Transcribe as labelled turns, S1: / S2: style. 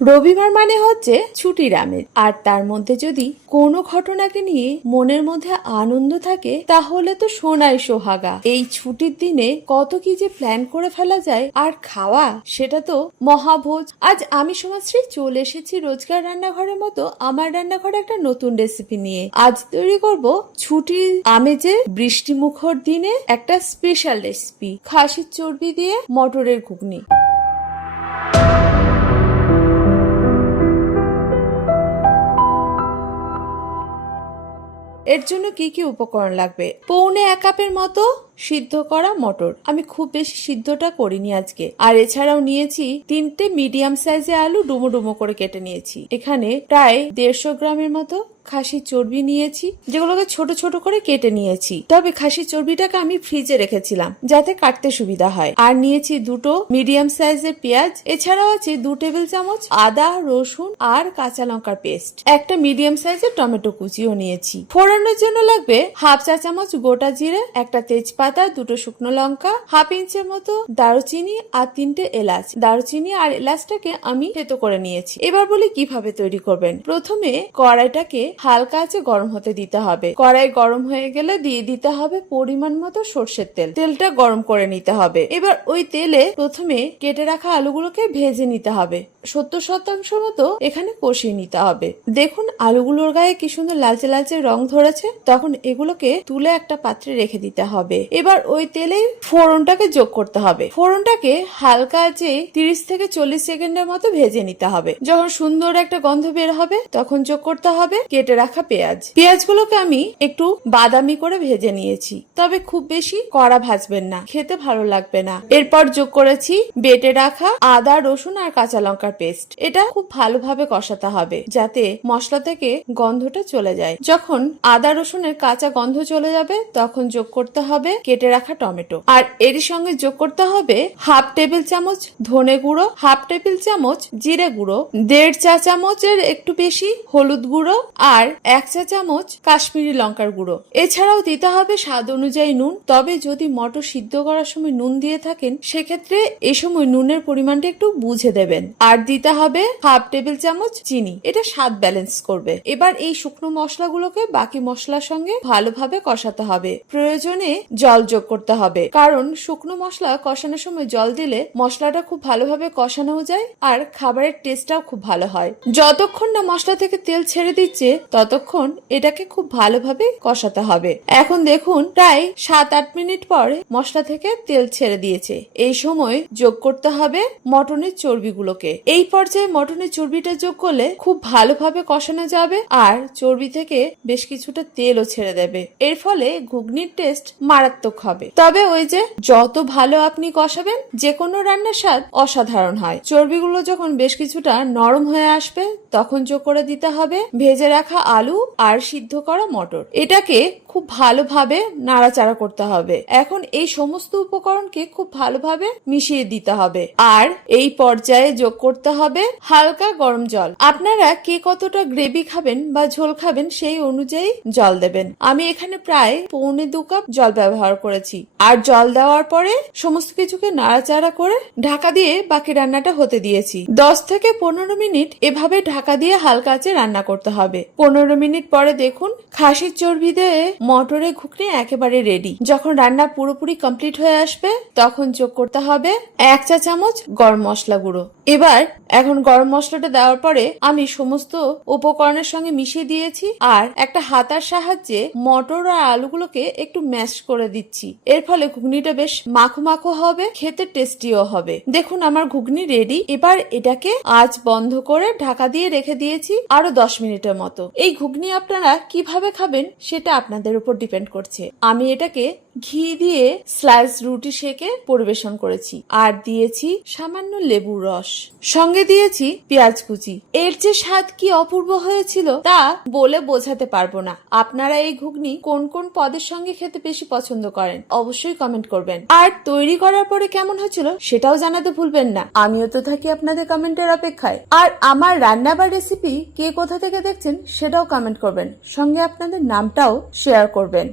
S1: রবিবার মানে হচ্ছে ছুটির আমেজ। আর তার মধ্যে যদি কোনো ঘটনাকে নিয়ে মনের মধ্যে আনন্দ থাকে, তাহলে তো সোনাই সোহাগা। এই ছুটির দিনে কত কি যে প্ল্যান করে ফেলা যায়, আর খাওয়া সেটা তো মহাভোজ। আজ আমি সমাজশ্রী চলে এসেছি রোজকার রান্নাঘরের মতো আমার রান্নাঘরে একটা নতুন রেসিপি নিয়ে। আজ তৈরি করব ছুটির আমেজে বৃষ্টি মুখর দিনে একটা স্পেশাল রেসিপি খাসির চর্বি দিয়ে মটরের ঘুগনি। এর জন্য কি কি উপকরণ লাগবে? পৌনে এক কাপের মতো সিদ্ধ করা মটর। আমি খুব বেশি সিদ্ধটা করিনি আজকে। আর এছাড়াও নিয়েছি তিনটে মিডিয়াম সাইজে আলু ডুমো ডুমো করে কেটে নিয়েছি। এখানে প্রায় দেড়শো গ্রামের মতো খাসির চর্বি নিয়েছি, যেগুলোকে ছোট ছোট করে কেটে নিয়েছি। তবে খাসির চর্বিটাকে আমি ফ্রিজে রেখেছিলাম, যাতে কাটতে সুবিধা হয়। আর নিয়েছি দুটো মিডিয়াম সাইজের পেঁয়াজ, এছাড়াও আছে দু টেবিল চামচ আদা, রসুন আর কাঁচা লঙ্কার পেস্ট। একটা মিডিয়াম সাইজের টমেটো কুচিও নিয়েছি। ফোড়ানোর জন্য লাগবে হাফ চা চামচ গোটা জিরে, একটা তেজপাতা দুটো শুকনো লঙ্কা, হাফ ইঞ্চের মতো দারুচিনি আর তিনটে এলাচ। দারুচিনি আর এলাচটাকে আমি থেতো করে নিয়েছি। এবার বলি কীভাবে তৈরি করবেন। প্রথমে কড়াইটাকে হালকা আছে গরম হতে দিতে হবে। কড়াই গরম হয়ে গেলে দিয়ে দিতে হবে পরিমাণ মতো সর্ষের তেল। তেলটা গরম করে নিতে হবে। এবার ওই তেলে প্রথমে কেটে রাখা আলুগুলোকে ভেজে নিতে হবে। সত্তর শতাংশ মতো এখানে কষিয়ে নিতে হবে। দেখুন আলুগুলোর গায়ে কি সুন্দর লালচে লালচে রং ধরেছে। তখন এগুলোকে তুলে একটা পাত্রে রেখে দিতে হবে। এবার ওই তেলে ফোড়নটাকে যোগ করতে হবে। ফোড়নটাকে হালকা আছে তিরিশ থেকে চল্লিশ সেকেন্ডের মতো ভেজে নিতে হবে। যখন সুন্দর একটা গন্ধ বের হবে, তখন যোগ করতে হবে কেটে রাখা পেঁয়াজ। পেঁয়াজগুলোকে আমি একটু বাদামি করে ভেজে নিয়েছি। তবে খুব বেশি কড়া ভাজবেন না, খেতে ভালো লাগবে না। এরপর যোগ করেছি বেটে রাখা আদা, রসুন আর কাঁচা লঙ্কার পেস্ট। এটা খুব ভালোভাবে কষাতে হবে, যাতে মশলা থেকে গন্ধটা চলে যায়। যখন আদা, রসুনের কাঁচা গন্ধ চলে যাবে, তখন যোগ করতে হবে কেটে রাখা টমেটো। আর এরই সঙ্গে যোগ করতে হবে হাফ টেবিল চামচ ধনে গুঁড়ো, হাফ টেবিল চামচ জিরে গুঁড়ো, দেড় চা চামচের একটু বেশি হলুদ গুঁড়ো আর এক চা চামচ কাশ্মীরি লঙ্কার গুঁড়ো। এছাড়াও দিতে হবে স্বাদ অনুযায়ী নুন। তবে যদি মটর সিদ্ধ করার সময় নুন দিয়ে থাকেন, সেক্ষেত্রে এ সময় নুনের পরিমাণটা একটু বুঝে দেবেন। আর দিতে হবে হাফ টেবিল চামচ চিনি। এটা স্বাদ ব্যালেন্স করবে। এবার এই শুকনো মশলাগুলোকে বাকি মশলার সঙ্গে ভালোভাবে কষাতে হবে। প্রয়োজনে জল যোগ করতে হবে। কারণ শুকনো মশলা কষানোর সময় জল দিলে মশলাটা খুব ভালোভাবে কষানো যায় আর খাবারের টেস্টটাও খুব ভালো হয়। যতক্ষণ না মশলা থেকে তেল ছেড়ে দিচ্ছে, ততক্ষণ এটাকে খুব ভালোভাবে কষাতে হবে। এখন দেখুন, প্রায় সাত আট মিনিট পরে মশলা থেকে তেল ছেড়ে দিয়েছে। এই সময় যোগ করতে হবে মটনের চর্বিগুলোকে। এই পর্যায়ে মটনের চর্বিটা যোগ করলে খুব ভালোভাবে কষানো যাবে আর চর্বি থেকে বেশ কিছুটা তেলও ছেড়ে দেবে। এর ফলে ঘুগনির টেস্ট মারাত্মক হবে। তবে ওই যে যত ভালো আপনি কষাবেন যে কোনো রান্নার স্বাদ অসাধারণ হয়। চর্বিগুলো যখন বেশ কিছুটা নরম হয়ে আসবে, তখন যোগ করে দিতে হবে ভেজে রাখা আলু আর সিদ্ধ করা মটর। এটাকে খুব ভালোভাবে নাড়াচাড়া করতে হবে। এখন এই সমস্ত উপকরণকে খুব ভালোভাবে মিশিয়ে দিতে হবে। আর এই পর্যায়ে যোগ করতে হবে হালকা গরম জল। আপনারা কে কতটা গ্রেভি খাবেন বা ঝোল খাবেন সেই অনুযায়ী জল দেবেন। আমি এখানে প্রায় পৌনে দু কাপ জল ব্যবহার করেছি। আর জল দেওয়ার পরে সমস্ত কিছুকে নাড়াচাড়া করে ঢাকা দিয়ে বাকি রান্নাটা হতে দিয়েছি। দশ থেকে পনেরো মিনিট এভাবে ঢাকা দিয়ে হালকা আঁচে রান্না করতে হবে। পনেরো মিনিট পরে দেখুন, খাসির চর্বি দিয়ে মটরের ঘুগনি একেবারে রেডি যখন রান্না পুরোপুরি কমপ্লিট হয়ে আসবে, তখন যোগ করতে হবে এক চা চামচ গরম মশলা গুঁড়ো। এবার এখন গরম মশলাটা দেওয়ার পরে আমি সমস্ত উপকরণের সঙ্গে মিশিয়ে দিয়েছি আর একটা হাতার সাহায্যে মটর আর আলুগুলোকে একটু ম্যাশ করে দিচ্ছি। এর ফলে ঘুগনিটা বেশ মাখো মাখো হবে, খেতে টেস্টিও হবে। দেখুন, আমার ঘুগনি রেডি এবার এটাকে আজ বন্ধ করে ঢাকা দিয়ে রেখে দিয়েছি আরও দশ মিনিটের মতো। এই ঘুগনি আপনারা কীভাবে খাবেন সেটা আপনাদের উপর ডিপেন্ড করছে। আমি এটাকে ঘি দিয়ে স্লাইস রুটি সেকে পরিবেশন করেছি। আর দিয়েছি সামান্য লেবুর রস। সঙ্গে দিয়েছি পেঁয়াজ কুচি। এর যে স্বাদ কি অপূর্ব হয়েছিল তা বলে বোঝাতে পারব না। আপনারা এই ঘুগনি কোন কোন পদের সঙ্গে খেতে বেশি পছন্দ করেন। অবশ্যই কমেন্ট করবেন। আর তৈরি করার পরে কেমন হয়েছিল সেটাও জানাতে ভুলবেন না। আমিও তো থাকি আপনাদের কমেন্টের অপেক্ষায়। আর আমার রান্না বা রেসিপি কে কোথা থেকে দেখছেন সেটাও কমেন্ট করবেন। সঙ্গে আপনাদের নামটাও শেয়ার করবেন।